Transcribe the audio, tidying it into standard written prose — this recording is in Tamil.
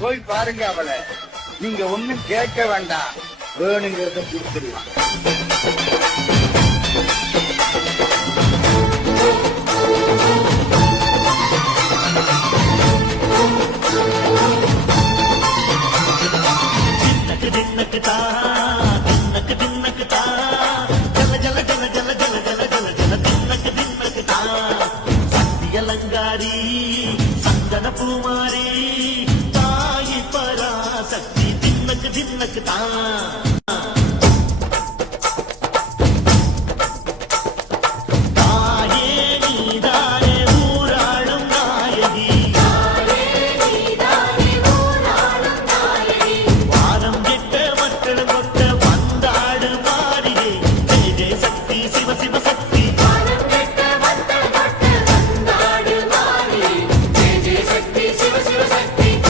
போய் பாருங்க அவளை. நீங்க ஒண்ணும் கேட்க வேண்டாம், வேணுங்கிறத கொடுத்துருவான். அலங்காரி சந்தன பூமாரி தாயி பராசக்தி தின்னக்கு தின்னக்கு தான்